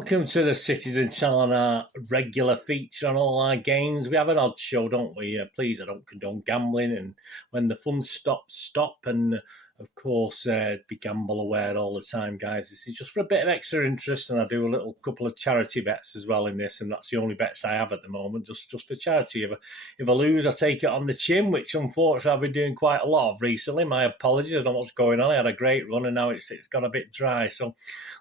Welcome to the Citizen channel and our regular feature on all our games. We have an odd show, don't we? Please, I don't condone gambling, and when the fun stops, stop. And of course, be gamble aware all the time, guys. This is just for a bit of extra interest, and I do a little couple of charity bets as well in this, and that's the only bets I have at the moment, just for charity. If I lose, I take it on the chin, which unfortunately I've been doing quite a lot of recently. My apologies, I don't know what's going on. I had a great run, and now it's got a bit dry. So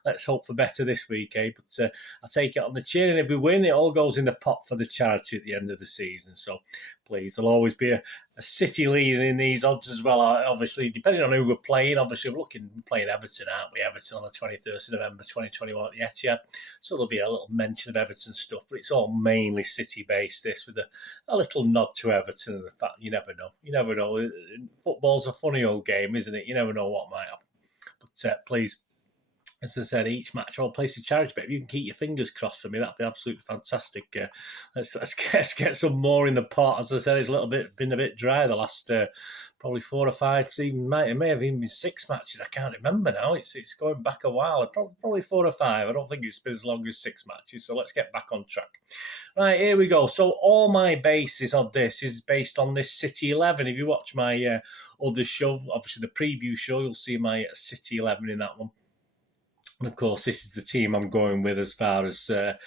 let's hope for better this week, eh? But I take it on the chin, and if we win, it all goes in the pot for the charity at the end of the season. So please, there'll always be a City leader in these odds as well. Obviously, depending on who we're playing. Obviously, we're playing Everton, aren't we? Everton on the 23rd of November 2021 at the Etihad. So there'll be a little mention of Everton stuff, but it's all mainly City-based, this, with a little nod to Everton and the fact you never know. You never know. Football's a funny old game, isn't it? You never know what might happen. But please, as I said, each match I'll place a charity bet. If you can keep your fingers crossed for me, that'd be absolutely fantastic. Let's get some more in the pot. As I said, it's been a bit dry the last probably 4 or 5. Even may have even been 6 matches. I can't remember now. It's going back a while. Probably 4 or 5. I don't think it's been as long as 6 matches. So let's get back on track. Right, here we go. So all my basis on this is based on this City 11. If you watch my other show, obviously the preview show, you'll see my City 11 in that one. And of course, this is the team I'm going with as far as the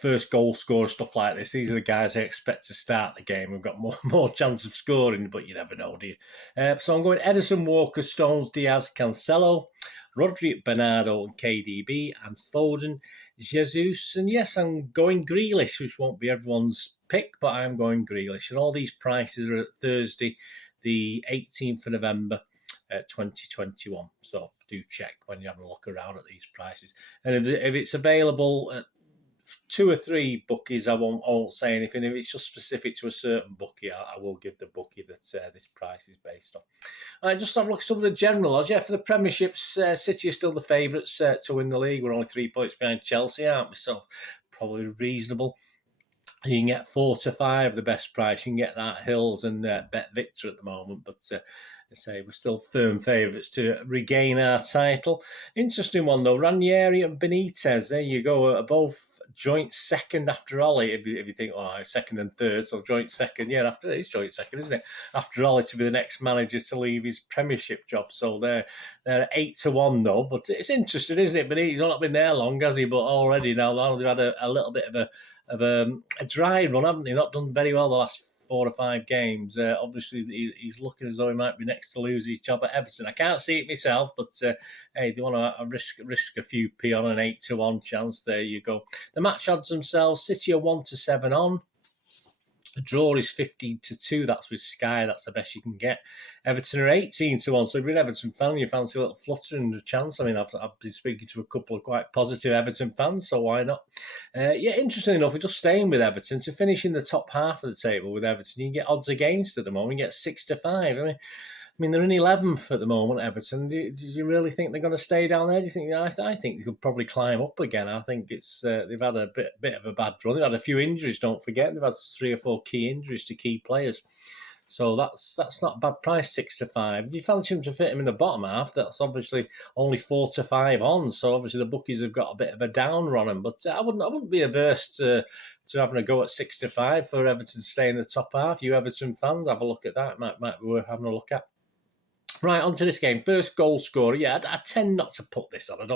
first goal scorer, stuff like this. These are the guys I expect to start the game. We've got more chance of scoring, but you never know, do you? So I'm going Ederson, Walker, Stones, Diaz, Cancelo, Rodri, Bernardo, and KDB, and Foden, Jesus, and yes, I'm going Grealish, which won't be everyone's pick, but I'm going Grealish. And all these prices are at Thursday, the 18th of November. 2021. So do check when you're having a look around at these prices. And if it's available at 2 or 3 bookies, I won't say anything. If it's just specific to a certain bookie, I will give the bookie that this price is based on. All right, just have a look at some of the general odds. Yeah, for the Premierships, City are still the favourites to win the league. We're only 3 points behind Chelsea, aren't we? So probably reasonable. You can get 4 to 5, the best price. You can get that Hills and Bet Victor at the moment, but I say we're still firm favourites to regain our title. Interesting one though, Ranieri and Benitez. There you go, both joint second after Ollie. If you think, second and third, so joint second. Yeah, after it's joint second, isn't it? After Ollie to be the next manager to leave his Premiership job. So they're 8 to 1 though. But it's interesting, isn't it? But he's not been there long, has he? But already now they've had a little bit of a dry run, haven't they? Not done very well the last 4 or 5 games. Obviously, he's looking as though he might be next to lose his job at Everton. I can't see it myself, but hey, do you want to risk a few p on an 8 to 1 chance? There you go. The match odds themselves: City are 1 to 7 on. The draw is 15 to 2. That's with Sky. That's the best you can get. Everton are 18 to 1. So if you're an Everton fan, you fancy a little flutter and a chance. I mean, I've been speaking to a couple of quite positive Everton fans, so why not? Interesting enough, we're just staying with Everton. To finish in the top half of the table with Everton, you can get odds against at the moment. You get 6 to 5. I mean, they're in 11th at the moment, Everton. Do you really think they're going to stay down there? Do you think? I think they could probably climb up again. I think it's they've had a bit of a bad run. They've had a few injuries. Don't forget, they've had 3 or 4 key injuries to key players. So that's not a bad price, 6 to 5. If you fancy them to fit them in the bottom half, that's obviously only 4 to 5 on. So obviously the bookies have got a bit of a downer on them. But I wouldn't be averse to having a go at 6 to 5 for Everton to stay in the top half. You Everton fans, have a look at that. It might be worth having a look at. Right, on to this game. First goal scorer. Yeah, I tend not to put this on.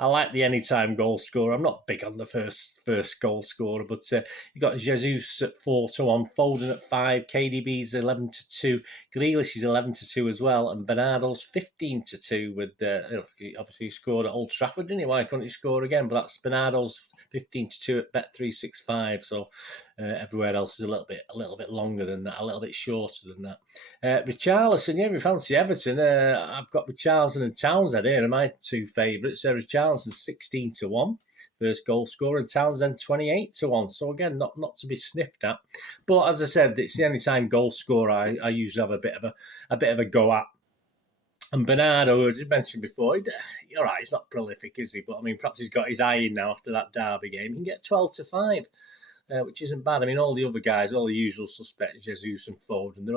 I like the anytime goal scorer. I'm not big on the first goal scorer, but you got Jesus at 4 to 1, Foden at 5, KDB's 11 to 2, Grealish is 11 to 2 as well, and Bernardo's 15 to 2 with obviously he scored at Old Trafford, didn't he? Why couldn't he score again? But that's Bernardo's 15 to 2 at Bet365. So everywhere else is a little bit longer than that, a little bit shorter than that. Richarlison, yeah, we fancy Everton. I've got Richarlison and Townsend here, are my 2 favourites. Richarlison 16 to 1, first goal scorer, and Townsend 28 to 1. So again, not to be sniffed at. But as I said, it's the only time goal scorer I usually have a bit of a go at. And Bernardo, as I mentioned before, you're right, he's not prolific, is he? But I mean, perhaps he's got his eye in now after that Derby game. He can get 12 to 5. Which isn't bad. I mean, all the other guys, all the usual suspects, Jesus and Foden, they're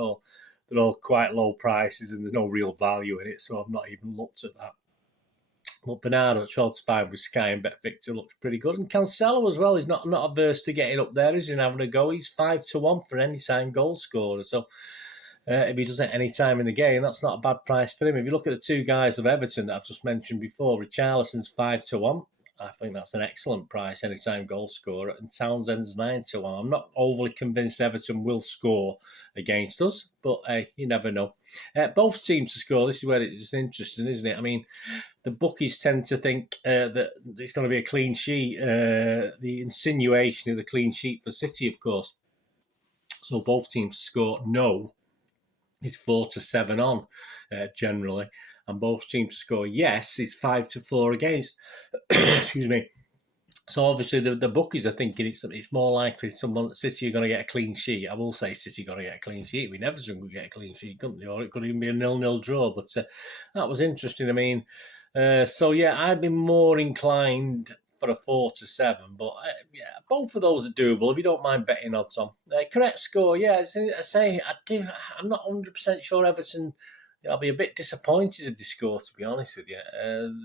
all quite low prices and there's no real value in it, so I've not even looked at that. But Bernardo at 12-5 with Sky and Bet Victor looks pretty good. And Cancelo as well. He's not averse to getting up there, is he, and having a go. He's 5-1 for any time goal scorer. So if he does it any time in the game, that's not a bad price for him. If you look at the two guys of Everton that I've just mentioned before, Richarlison's 5-1. I think that's an excellent price, anytime goal scorer, and Townsend's 9-1. I'm not overly convinced Everton will score against us, but you never know. Both teams to score. This is where it's interesting, isn't it? I mean, the bookies tend to think that it's going to be a clean sheet. The insinuation is a clean sheet for City, of course. So both teams to score no. It's 4-7 on generally, and both teams to score yes. It's 5-4 against. Excuse me. So obviously the bookies are thinking it's more likely City are going to get a clean sheet. I will say City are going to get a clean sheet. We never could get a clean sheet, couldn't they? Or it could even be a 0-0 draw. But that was interesting. I mean, so yeah, I'd be more inclined for a 4-7, but yeah, both of those are doable if you don't mind betting odds on. Correct score, yeah. I say I do. I'm not 100% sure Everton. I'll be a bit disappointed if they score, to be honest with you.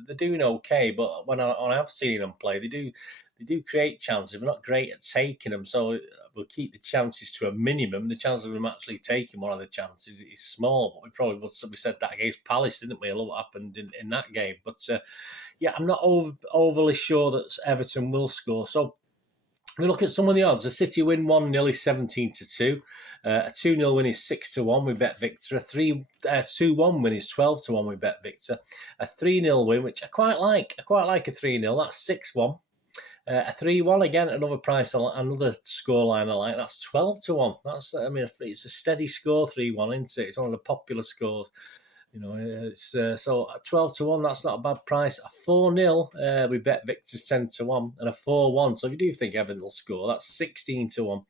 They're doing okay, but when I've seen them play, they do create chances. We're not great at taking them, so we'll keep the chances to a minimum. The chance of them actually taking one of the chances is small. But we said that against Palace, didn't we? A lot happened in that game. But yeah, I'm not overly sure that Everton will score. So we look at some of the odds. A City win 1-0 is 17-2. A 2-0 win is 6-1 with Bet Victor. A 2-1 win is 12-1 with Bet Victor. A 3-0 win, which I quite like. I quite like a 3-0. That's 6-1. A 3-1 again, another scoreline I like. That's 12-1. It's a steady score. 3-1, isn't it? It's one of the popular scores. It's so 12-1. That's not a bad price. A 4-0 we bet Victor's 10-1, and a 4-1. So if you do think Everton will score, that's 16-1.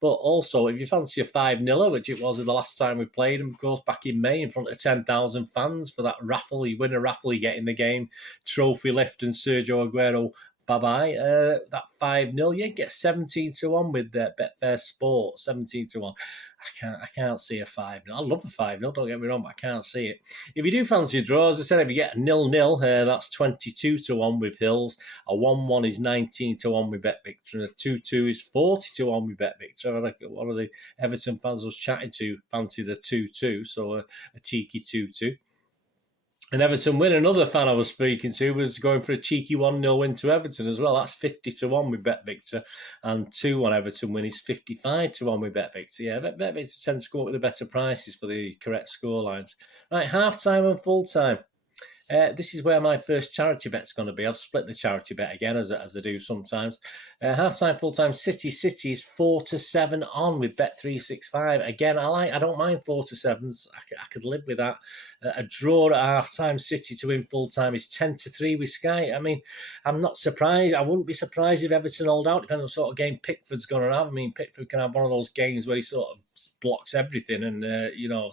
But also, if you fancy a 5-0, which it was the last time we played them, of course, back in May in front of 10,000 fans for that raffle, you win a raffle, you get in the game, trophy lift, and Sergio Aguero. Bye-bye. That 5-0, you get 17-1 with Betfair Sport, 17-1. I can't see a 5-0. I love a 5-0, don't get me wrong, but I can't see it. If you do fancy a draw, as I said, if you get a 0-0, that's 22-1 with Hills. A 1-1 is 19-1 with Bet Victor, and a 2-2 is 40-1 with Bet Victor. One of the Everton fans I was chatting to fancied a 2-2, so a cheeky 2-2. And Everton win. Another fan I was speaking to was going for a cheeky 1-0 win to Everton as well. That's 50-1 with Bet Victor. And 2-1 Everton win is 55-1 with Bet Victor. Yeah, Bet Victor tends to come up with the better prices for the correct scorelines. Right, half-time and full-time. This is where my first charity bet's going to be. I've split the charity bet again, as I do sometimes. Half-time, full-time, City is 4-7 on with Bet365. Again, I don't mind 4-7s. I could live with that. A draw at half-time, City to win full-time is 10-3 with Sky. I mean, I'm not surprised. I wouldn't be surprised if Everton hold out, depending on what sort of game Pickford's going to have. I mean, Pickford can have one of those games where he sort of blocks everything, and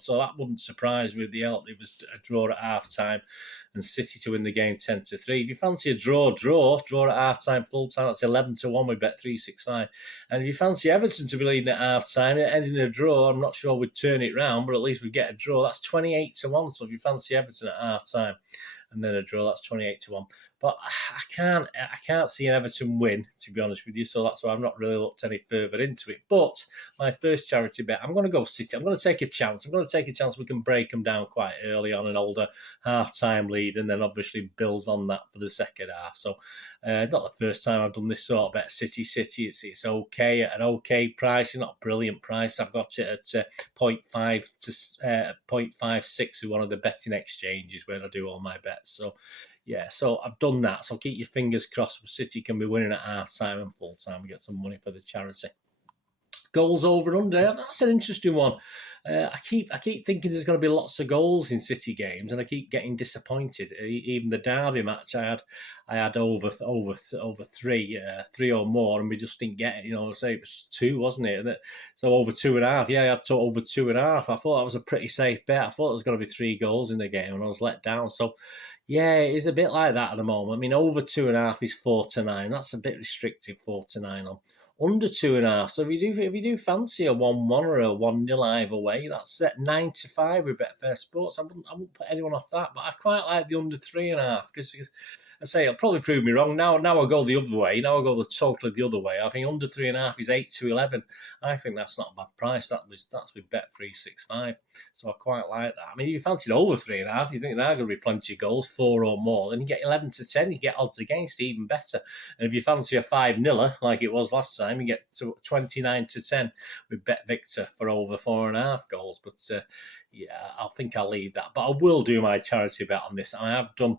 so that wouldn't surprise me with the help. It was a draw at half-time and City to win the game 10-3. If you fancy a draw at half-time, full-time, that's 11-1 with Bet365. And if you fancy Everton to be leading at half-time, ending a draw, I'm not sure we'd turn it round, but at least we'd get a draw. That's 28-1. So if you fancy Everton at half-time and then a draw, that's 28-1. But I can't see an Everton win, to be honest with you. So that's why I've not really looked any further into it. But my first charity bet, I'm going to go City. I'm going to take a chance. We can break them down quite early on and hold a half-time lead, and then obviously build on that for the second half. So not the first time I've done this sort of bet. City. It's okay at an okay price. It's not a brilliant price. I've got it at 0.5 to 0.56 with one of the betting exchanges where I do all my bets. So yeah, so I've done that. So keep your fingers crossed. City can be winning at half-time and full-time. We get some money for the charity. Goals over and under. That's an interesting one. I keep thinking there's going to be lots of goals in City games, and I keep getting disappointed. Even the Derby match, I had over three or more, and we just didn't get it. Say it was 2, wasn't it? So over 2.5. Yeah, I had to over 2.5. I thought that was a pretty safe bet. I thought there was going to be 3 goals in the game, and I was let down. So yeah, it's a bit like that at the moment. I mean, over 2.5 is 4-9. That's a bit restrictive, 4-9 on. under 2.5. So if you do fancy a 1-1 or a 1-0 either way, that's at 9-5 with Betfair Sports. I wouldn't put anyone off that, but I quite like the under 3.5 because I say it'll probably prove me wrong. Now I'll go the other way. Now I'll go totally the other way. I think under 3.5 is 8-11. I think that's not a bad price. That's with Bet365. So I quite like that. I mean, if you fancied over 3.5, you think there are going to be plenty of goals, 4 or more, then you get 11-10. You get odds against, even better. And if you fancy a 5-0 like it was last time, you get to 29-10 with Bet Victor for over 4.5 goals. But yeah, I think I'll leave that. But I will do my charity bet on this, and I have done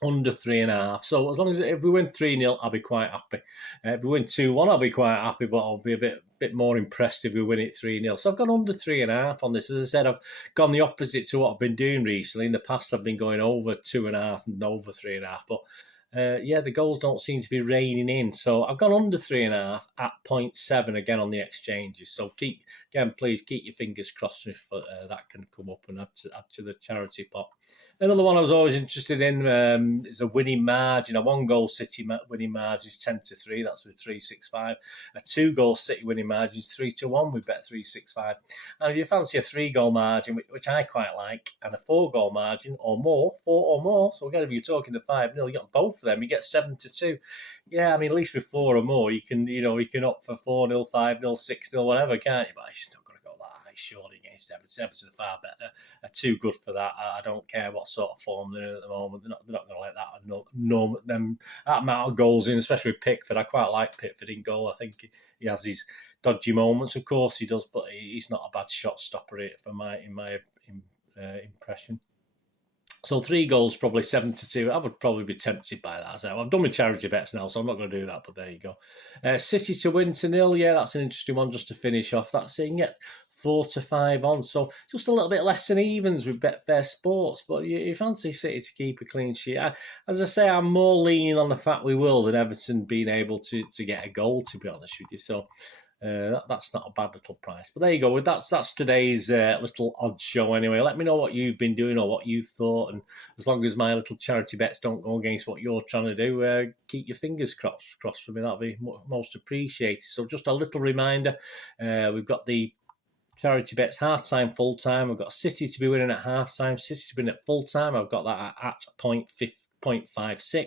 under 3.5. So as long as if we win 3-0, I'll be quite happy. If we win 2-1, I'll be quite happy, but I'll be a bit more impressed if we win it 3-0. So I've gone under 3.5 on this. As I said, I've gone the opposite to what I've been doing recently. In the past, I've been going over 2.5 and over 3.5, but yeah, the goals don't seem to be raining in. So I've gone under 3.5 at 0.7 again on the exchanges. So please keep your fingers crossed if that can come up and add to the charity pot. Another one I was always interested in is a winning margin. A 1-goal City winning margin is 10-3. That's with 365. A 2-goal City winning margin is 3-1 with Bet365. And if you fancy a 3-goal margin, which I quite like, and a 4-goal margin or more, 4 or more. So again, if you're talking the 5-0, you got both of them. You get 7-2. Yeah, I mean, at least with 4 or more, you can opt for 4-0, 5-0, 6-0, whatever, can't you? But I just not going to go that high surely against Everton. Everton are far better. Are too good for that. I don't care what sort of form they're in at the moment. They're not going to let that amount of goals in, especially with Pickford. I quite like Pickford in goal. I think he has his dodgy moments, of course he does, but he's not a bad shot stopper in my impression. So 3 goals, probably 7-2. I would probably be tempted by that. So I've done my charity bets now, so I'm not going to do that, but there you go. City to win 0. Yeah, that's an interesting one just to finish off. That's it. You can get 4-5 on. So just a little bit less than evens with Betfair Sports, but you fancy City to keep a clean sheet. As I say, I'm more leaning on the fact we will than Everton being able to get a goal, to be honest with you. So that's not a bad little price. But there you go. That's today's little odds show anyway. Let me know what you've been doing or what you've thought. And as long as my little charity bets don't go against what you're trying to do, keep your fingers crossed for me. That'll be most appreciated. So just a little reminder, we've got the charity bets half-time, full-time. I've got City to be winning at half-time, City to be winning at full-time. I've got that at 0.56.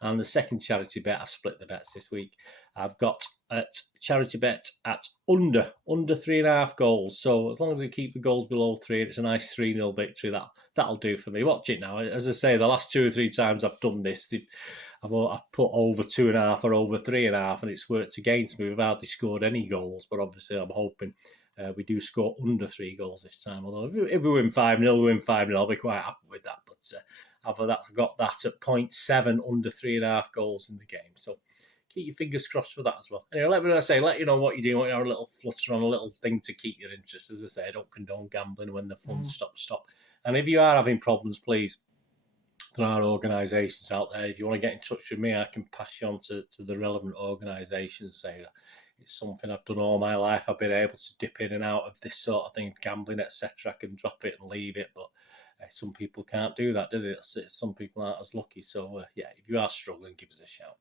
And the second charity bet, I've split the bets this week. I've got at charity bet at under 3.5 goals. So as long as they keep the goals below 3, it's a nice 3-0 victory. That'll do for me. Watch it now. As I say, the last 2 or 3 times I've done this, I've put over 2.5 or over 3.5, and it's worked against me. We've hardly scored any goals, but obviously I'm hoping we do score under 3 goals this time. Although if we win 5-0, we win 5-0. I'll be quite happy with that. But I've got that at 0.7, under 3.5 goals in the game. So keep your fingers crossed for that as well. Anyway, let you know what you're doing. A little flutter on a little thing to keep your interest. As I say, I don't condone gambling when the funds stop. And if you are having problems, please, there are organisations out there. If you want to get in touch with me, I can pass you on to the relevant organisations. Say it's something I've done all my life. I've been able to dip in and out of this sort of thing, gambling, etc. I can drop it and leave it, but some people can't do that, do they? Some people aren't as lucky. So yeah, if you are struggling, give us a shout.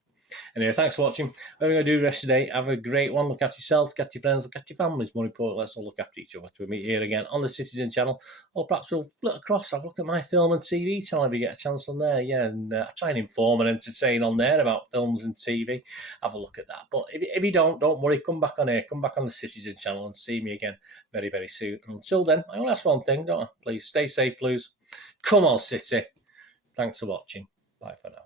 Anyway, thanks for watching. What we're going to do the rest of the day, have a great one. Look after yourselves, look after your friends, look after your families. More important, let's all look after each other. Till we meet here again on the Citizen channel, or perhaps we'll flit across, have a look at my film and TV channel if you get a chance on there. Yeah, and I try and inform and entertain on there about films and TV. Have a look at that. But if you don't worry, come back on here, come back on the Citizen channel and see me again very, very soon. And until then, I only ask one thing, don't I? Please stay safe, please. Come on, City. Thanks for watching. Bye for now.